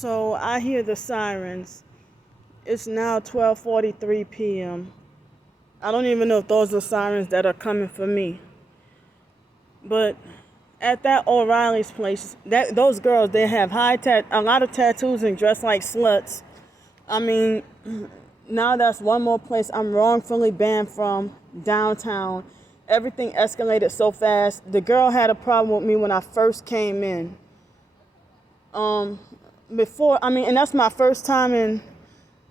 So I hear the sirens. It's now 12:43 p.m. I don't even know if those are sirens that are coming for me. But at that O'Reilly's place, those girls, they have a lot of tattoos and dress like sluts. I mean, now that's one more place I'm wrongfully banned from downtown. Everything escalated so fast. The girl had a problem with me when I first came in. And that's my first time in.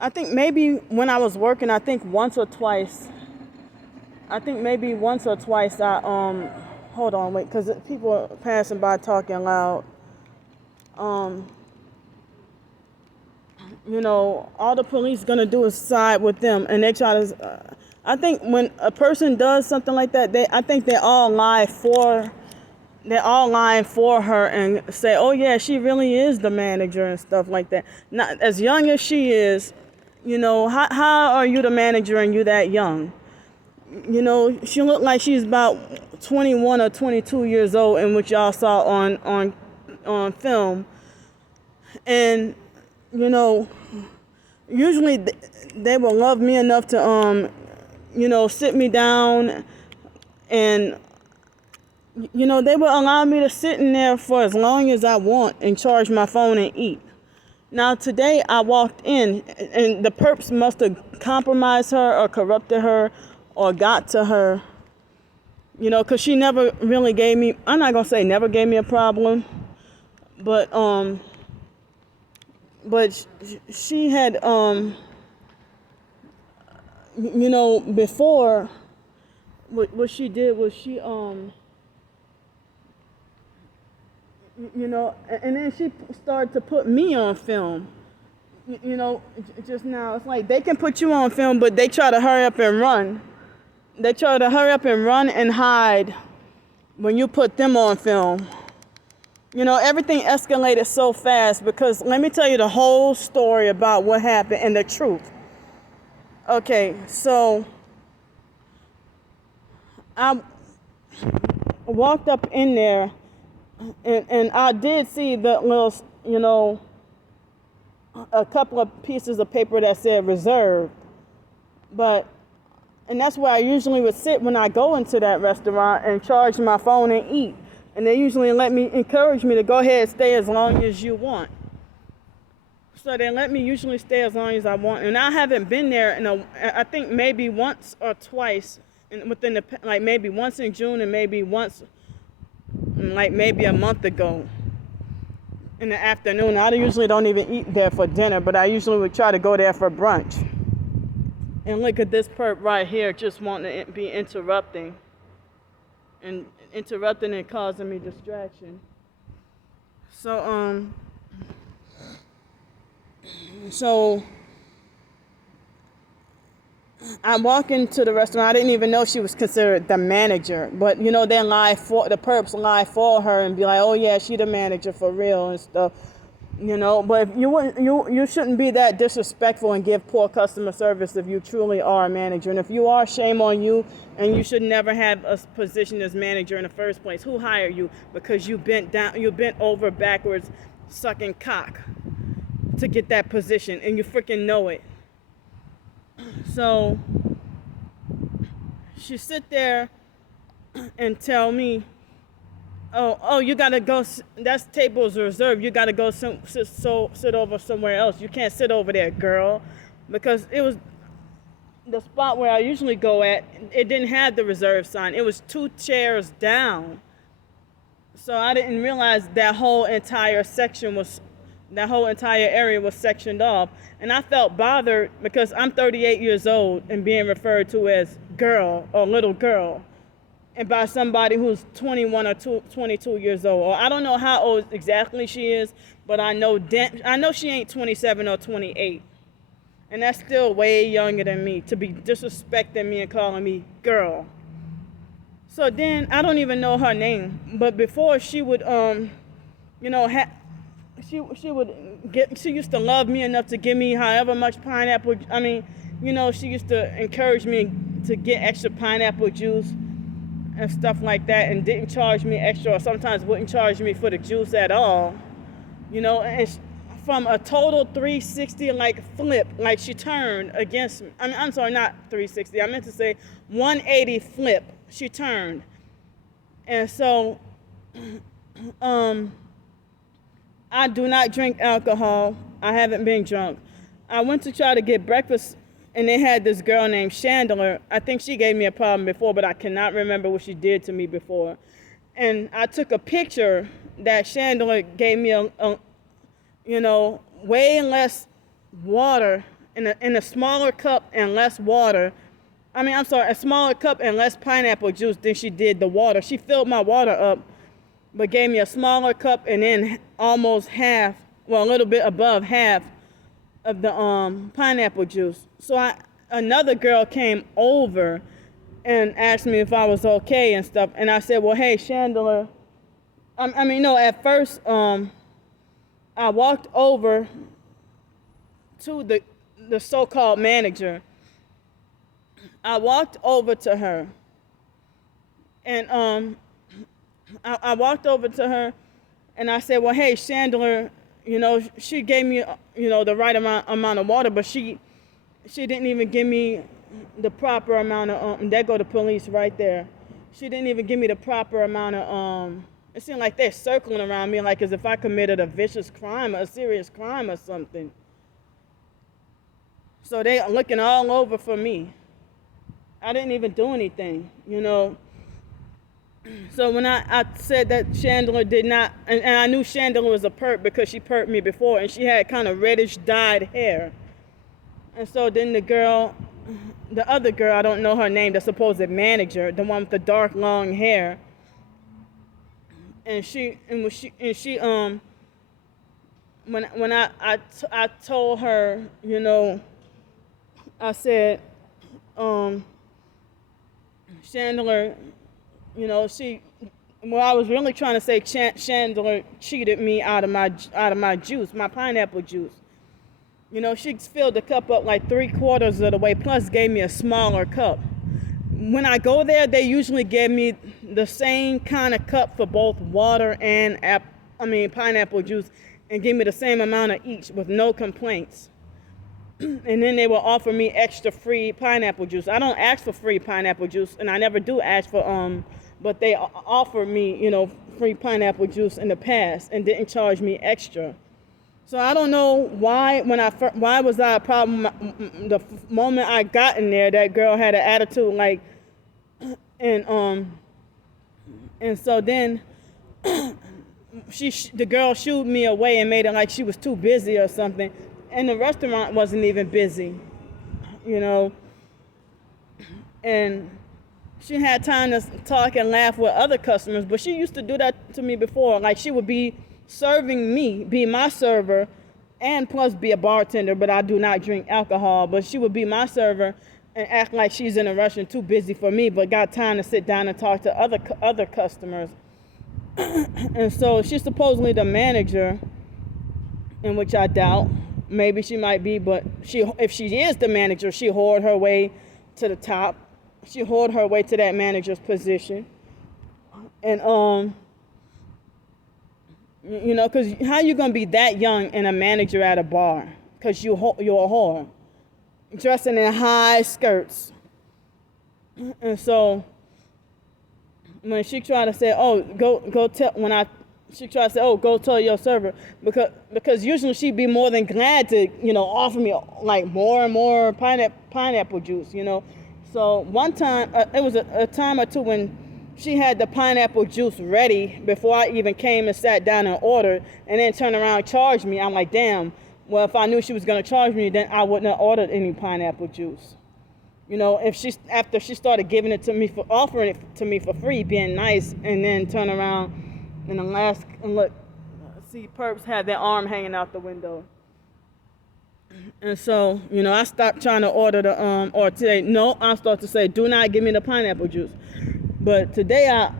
I think maybe when I was working, I think once or twice. I hold on, wait, because people are passing by talking loud. All the police gonna do is side with them, and they try to. I think when a person does something like that, I think they all lie for. They're all lying for her and say, "Oh yeah, she really is the manager," and stuff like that. Not as young as she is, how are you the manager and you that young? She looked like she's about 21 or 22 years old, in which y'all saw on film. And usually they will love me enough to sit me down, and they will allow me to sit in there for as long as I want and charge my phone and eat. Now today I walked in and the perps must have compromised her or corrupted her or got to her, because she never really gave me, I'm not going to say never gave me a problem, but she had, before, what she did was she, and then she started to put me on film. Just now, it's like they can put you on film, but they try to hurry up and run. They try to hurry up and run and hide when you put them on film. Everything escalated so fast because let me tell you the whole story about what happened and the truth. Okay, so I walked up in there and I did see the little, a couple of pieces of paper that said reserved. And that's where I usually would sit when I go into that restaurant and charge my phone and eat. And they usually encourage me to go ahead and stay as long as you want. So they let me usually stay as long as I want. And I haven't been there I think maybe once or twice maybe once in June and maybe once maybe a month ago in the afternoon. I usually don't even eat there for dinner, but I usually would try to go there for brunch. And look at this perp right here just wanting to be interrupting and causing me distraction. So I walk into the restaurant. I didn't even know she was considered the manager, but the perps lie for her and be like, "Oh yeah, she the manager for real," and stuff. But if you shouldn't be that disrespectful and give poor customer service if you truly are a manager. And if you are, shame on you, and you should never have a position as manager in the first place. Who hired you? Because you bent over backwards, sucking cock to get that position, and you freaking know it. So she sit there and tell me, oh, you gotta go. That table's reserved. You gotta go sit over somewhere else. You can't sit over there, girl, because it was the spot where I usually go at. It didn't have the reserve sign. It was 2 chairs down. So I didn't realize that whole entire area was sectioned off. And I felt bothered because I'm 38 years old and being referred to as girl or little girl, and by somebody who's 21 or 22 years old. Or I don't know how old exactly she is, but I know she ain't 27 or 28. And that's still way younger than me to be disrespecting me and calling me girl. So then I don't even know her name, but before she would she used to love me enough to give me however much pineapple. She used to encourage me to get extra pineapple juice and stuff like that, and didn't charge me extra, or sometimes wouldn't charge me for the juice at all. And from a total 360 like flip, like she turned against me. I'm sorry, not 360. I meant to say 180 flip. She turned. And so I do not drink alcohol. I haven't been drunk. I went to try to get breakfast, and they had this girl named Chandler. I think she gave me a problem before, but I cannot remember what she did to me before. And I took a picture that Chandler gave me way less water in a smaller cup and less water. A smaller cup and less pineapple juice than she did the water. She filled my water up, but gave me a smaller cup and then almost half, well, a little bit above half of the pineapple juice. So another girl came over and asked me if I was okay and stuff. And I said, well, hey, Chandler. At first, I walked over to the so-called manager. I walked over to her. And I walked over to her and I said, well, hey, Chandler, she gave me, the right amount of water, but she didn't even give me the proper amount of, there go the police right there. She didn't even give me the proper amount of, it seemed like they're circling around me like as if I committed a vicious crime, a serious crime or something. So they are looking all over for me. I didn't even do anything, So when I said that Chandler did not, and I knew Chandler was a perp because she perped me before, and she had kind of reddish dyed hair. And so then the other girl, I don't know her name, the supposed manager, the one with the dark long hair, when I told her, I said, Chandler, I was really trying to say Chandler cheated me out of my juice, my pineapple juice. She filled the cup up like 3/4 of the way, plus gave me a smaller cup. When I go there, they usually give me the same kind of cup for both water and pineapple juice, and give me the same amount of each with no complaints. And then they will offer me extra free pineapple juice. I don't ask for free pineapple juice, and I never do ask for but they offered me, free pineapple juice in the past and didn't charge me extra. So I don't know why was I a problem the moment I got in there. That girl had an attitude like, and so then the girl shooed me away and made it like she was too busy or something, and the restaurant wasn't even busy, and she had time to talk and laugh with other customers, but she used to do that to me before. Like she would be serving me, be my server, and plus be a bartender, but I do not drink alcohol. But she would be my server and act like she's in a rush and too busy for me, but got time to sit down and talk to other customers. And so she's supposedly the manager, in which I doubt. Maybe she might be, but if she is the manager, she whored her way to the top. She whored her way to that manager's position. And because how you gonna be that young and a manager at a bar? Because you're a whore, dressing in high skirts. And so when she tried to say, she tried to say, go tell your server, because usually she'd be more than glad to, offer me like more and more pineapple juice, So one time, it was a time or two when she had the pineapple juice ready before I even came and sat down and ordered, and then turned around and charged me. I'm like, damn, well, if I knew she was going to charge me, then I wouldn't have ordered any pineapple juice. After she started giving it to me, offering it to me for free, being nice, and then turn around and look, see perps had their arm hanging out the window. And so, I stopped trying to order I start to say, do not give me the pineapple juice. But today, I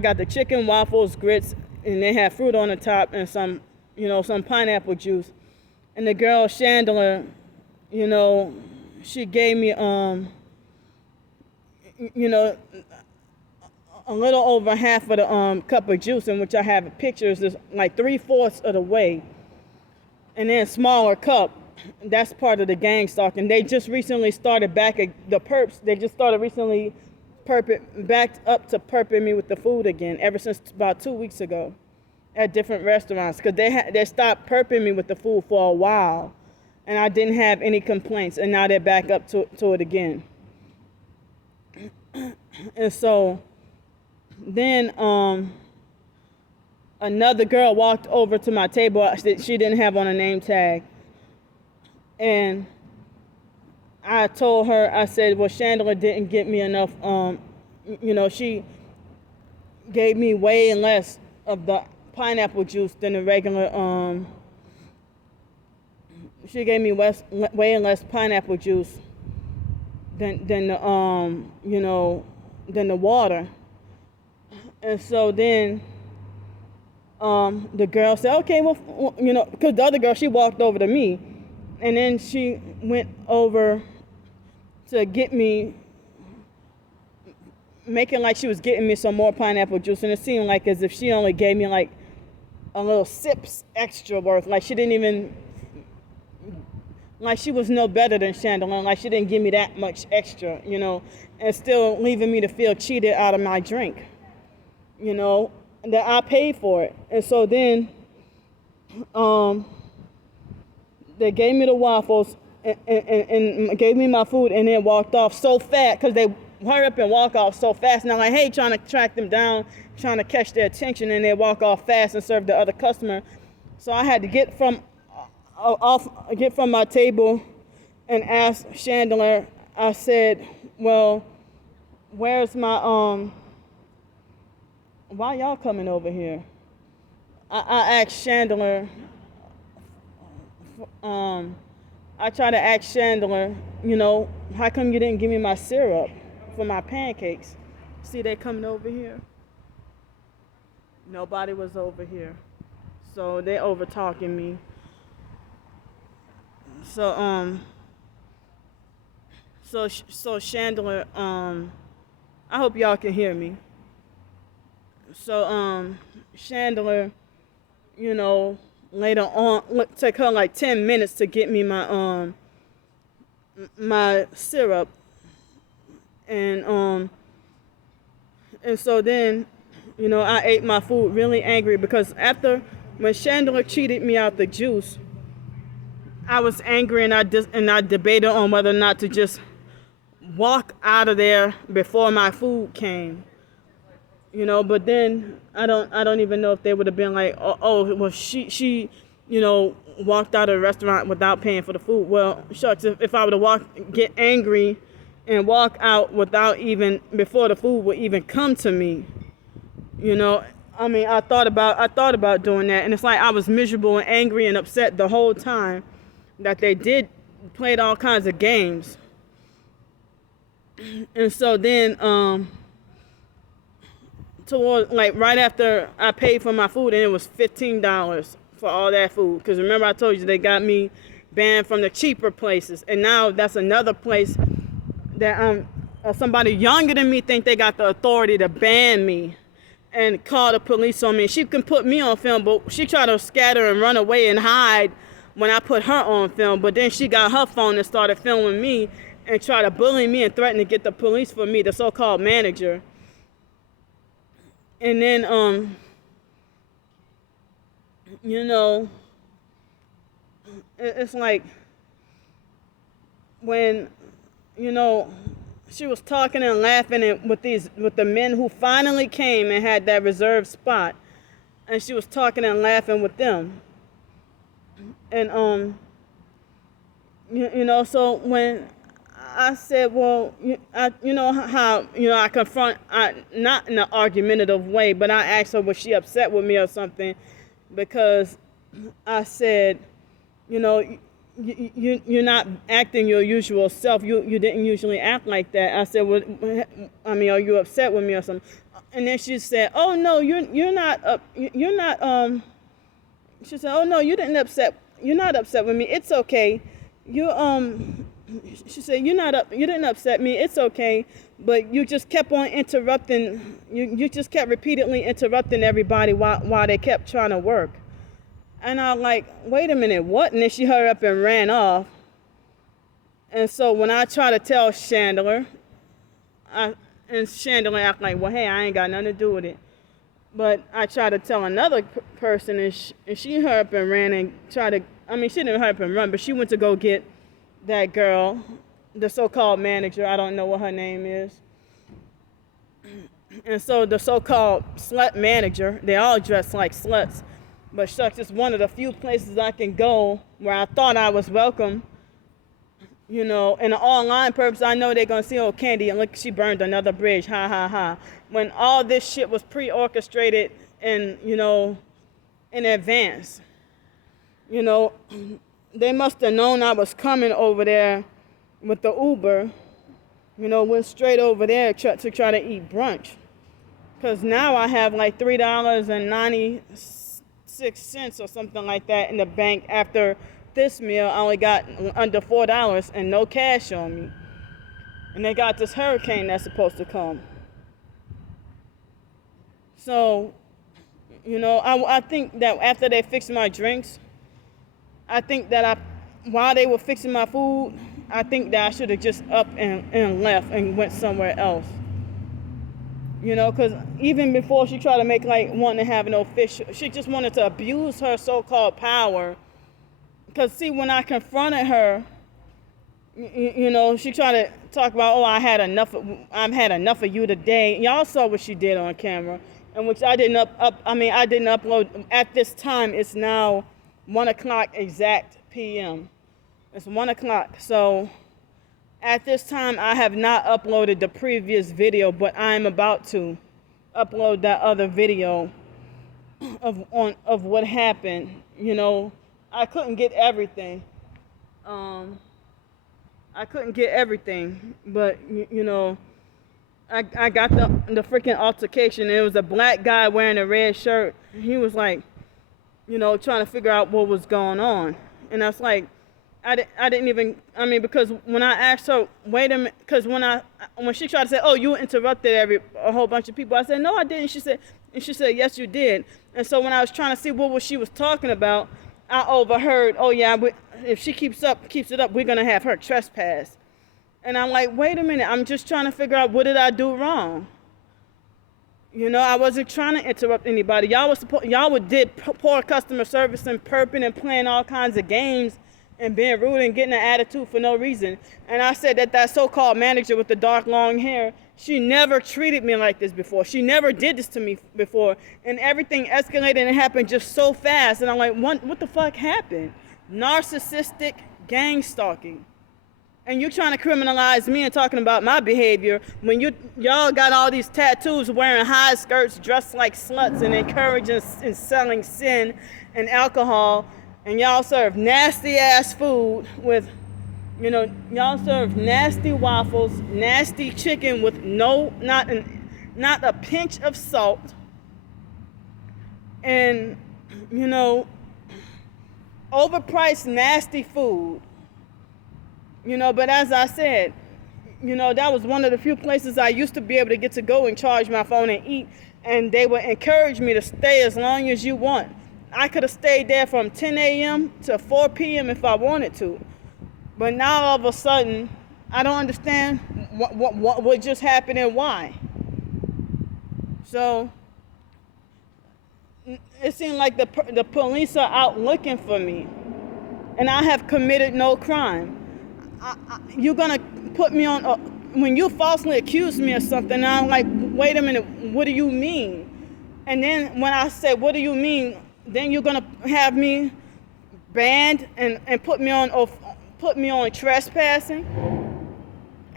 got the chicken, waffles, grits, and they had fruit on the top and some pineapple juice. And the girl, Chandler, she gave me, a little over half of the cup of juice, in which I have pictures, is like 3/4 of the way. And then smaller cup, that's part of the gang stalking. They just recently started back at the perps. They just started recently backed up to perping me with the food again, ever since about 2 weeks ago at different restaurants, because they stopped perping me with the food for a while, and I didn't have any complaints, and now they're back up to it again. And so then another girl walked over to my table that she didn't have on a name tag, and I told her, I said, well, Chandler didn't get me enough, she gave me way less of the pineapple juice than the regular, she gave me way less pineapple juice than the, than the water. And so then the girl said, okay, well, because the other girl, she walked over to me, and then she went over to get me, making like she was getting me some more pineapple juice, and it seemed like as if she only gave me like a little sips extra worth, like she didn't even, like she was no better than Chandler, like she didn't give me that much extra, and still leaving me to feel cheated out of my drink, that I paid for it. And so then they gave me the waffles and gave me my food, and then walked off so fast, because they hurry up and walk off so fast. And I'm like, hey, trying to track them down, trying to catch their attention, and they walk off fast and serve the other customer. So I had to get from my table and ask Chandler. I said, well, where's my why y'all coming over here? I asked Chandler, I tried to ask Chandler, how come you didn't give me my syrup for my pancakes? See, they coming over here. Nobody was over here. So they over talking me. So so Chandler, I hope y'all can hear me. So Chandler, later on, took her like 10 minutes to get me my my syrup, and so then, I ate my food really angry, because when Chandler cheated me out the juice, I was angry, and I debated on whether or not to just walk out of there before my food came. But then I don't even know if they would have been like, oh well, she walked out of the restaurant without paying for the food. Well, shucks, if I would have get angry and walk out before the food would even come to me, I mean, I thought about doing that, and it's like I was miserable and angry and upset the whole time that they played all kinds of games. And so then right after I paid for my food, and it was $15 for all that food, because remember I told you they got me banned from the cheaper places, and now that's another place that somebody younger than me think they got the authority to ban me and call the police on me. She can put me on film, but she tried to scatter and run away and hide when I put her on film. But then she got her phone and started filming me and tried to bully me and threaten to get the police for me, the so-called manager. And then, it's like when, she was talking and laughing with the men who finally came and had that reserved spot, and she was talking and laughing with them. And so when I said, well, I confront, not in an argumentative way, but I asked her, was she upset with me or something? Because I said, you're not acting your usual self. You didn't usually act like that. I said, well, are you upset with me or something? And then she said, oh no, you're not. She said, oh no, you're not upset with me. It's okay. she said, you didn't upset me. It's okay. But you just kept on interrupting. You just kept repeatedly interrupting everybody while they kept trying to work. And I'm like, wait a minute, what? And then she hurried up and ran off. And so when I try to tell Chandler, and Chandler act like, well, hey, I ain't got nothing to do with it. But I tried to tell another person, and she hurried up and ran and tried to, she didn't hurry up and run, but she went to go get that girl, the so-called manager. I don't know what her name is. And so the so-called slut manager, they all dress like sluts. But shucks, it's one of the few places I can go where I thought I was welcome. In an online purpose, I know they're going to see, oh, Candy, and look, she burned another bridge, ha, ha, ha. When all this shit was pre-orchestrated and, in advance. They must have known I was coming over there with the Uber, went straight over there to try to eat brunch. Because now I have like $3.96 or something like that in the bank after this meal. I only got under $4 and no cash on me. And they got this hurricane that's supposed to come. So, I think that after they fixed my drinks, I think that while they were fixing my food, I think that I should have just up and left and went somewhere else. Because even before she tried to make wanting to have an official, she just wanted to abuse her so-called power. Because see, when I confronted her, she tried to talk about, oh, I've had enough of you today. Y'all saw what she did on camera, and which I didn't I didn't upload. At this time, it's now 1 o'clock exact p.m. It's 1 o'clock. So at this time, I have not uploaded the previous video, but I'm about to upload that other video of what happened. I couldn't get everything. I couldn't get everything, but I got the freaking altercation. It was a black guy wearing a red shirt. He was like, trying to figure out what was going on, and I was like, I didn't even. Because when I asked her, wait a minute, because when she tried to say, oh, you interrupted a whole bunch of people, I said, no, I didn't. She said, yes, you did. And so when I was trying to see what she was talking about, I overheard, oh yeah, if she keeps it up, we're gonna have her trespass. And I'm like, wait a minute, I'm just trying to figure out what did I do wrong. I wasn't trying to interrupt anybody. Y'all did poor customer service and perping and playing all kinds of games and being rude and getting an attitude for no reason. And I said that so-called manager with the dark long hair, she never treated me like this before. She never did this to me before. And everything escalated and it happened just so fast. And I'm like, what the fuck happened? Narcissistic gang stalking. And you're trying to criminalize me and talking about my behavior when y'all got all these tattoos, wearing high skirts, dressed like sluts, and encouraging and selling sin and alcohol. And y'all serve nasty ass food with, y'all serve nasty waffles, nasty chicken with not a pinch of salt. And, overpriced nasty food. But as I said, that was one of the few places I used to be able to get to go and charge my phone and eat. And they would encourage me to stay as long as you want. I could have stayed there from 10 a.m. to 4 p.m. if I wanted to. But now all of a sudden, I don't understand what just happened and why. So it seemed like the police are out looking for me. And I have committed no crime. You're going to put me on, when you falsely accuse me of something, I'm like, wait a minute, what do you mean? And then when I say, what do you mean? Then you're going to have me banned and put me on trespassing.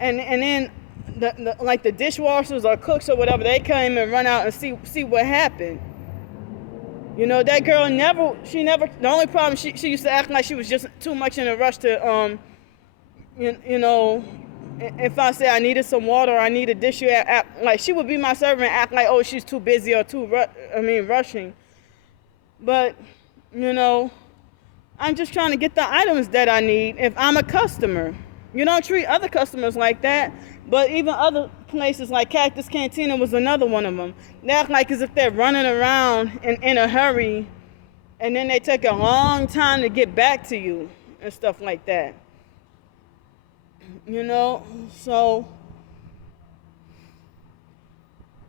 And then the dishwashers or cooks or whatever, they came and run out and see what happened. That girl the only problem, she used to act like she was just too much in a rush to, if I say I needed some water or I need a dish, like she would be my servant and act like, oh, she's too busy or rushing. But, I'm just trying to get the items that I need if I'm a customer. You don't treat other customers like that. But even other places like Cactus Cantina was another one of them. They act like as if they're running around in a hurry, and then they take a long time to get back to you and stuff like that. You know, so,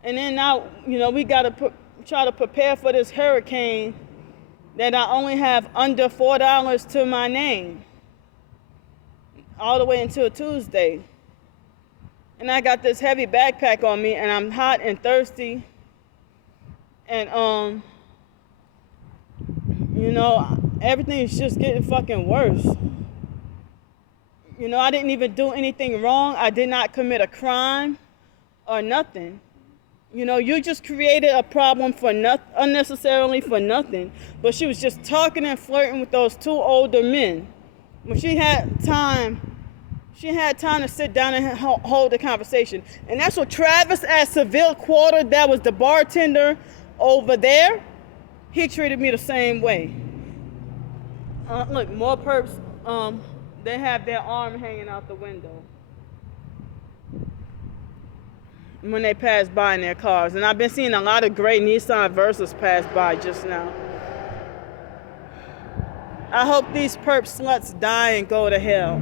and then now, you know, we got to try to prepare for this hurricane that I only have under $4 to my name all the way until Tuesday. And I got this heavy backpack on me, and I'm hot and thirsty. And, you know, everything is just getting fucking worse. You know, I didn't even do anything wrong. I did not commit a crime or nothing. You know, you just created a problem for unnecessarily for nothing. But she was just talking and flirting with those two older men. When she had time to sit down and hold the conversation. And that's what Travis at Seville Quarter, that was the bartender over there, he treated me the same way. Look, more perps, they have their arm hanging out the window when they pass by in their cars. And I've been seeing a lot of gray Nissan Versas pass by just now. I hope these perp sluts die and go to hell.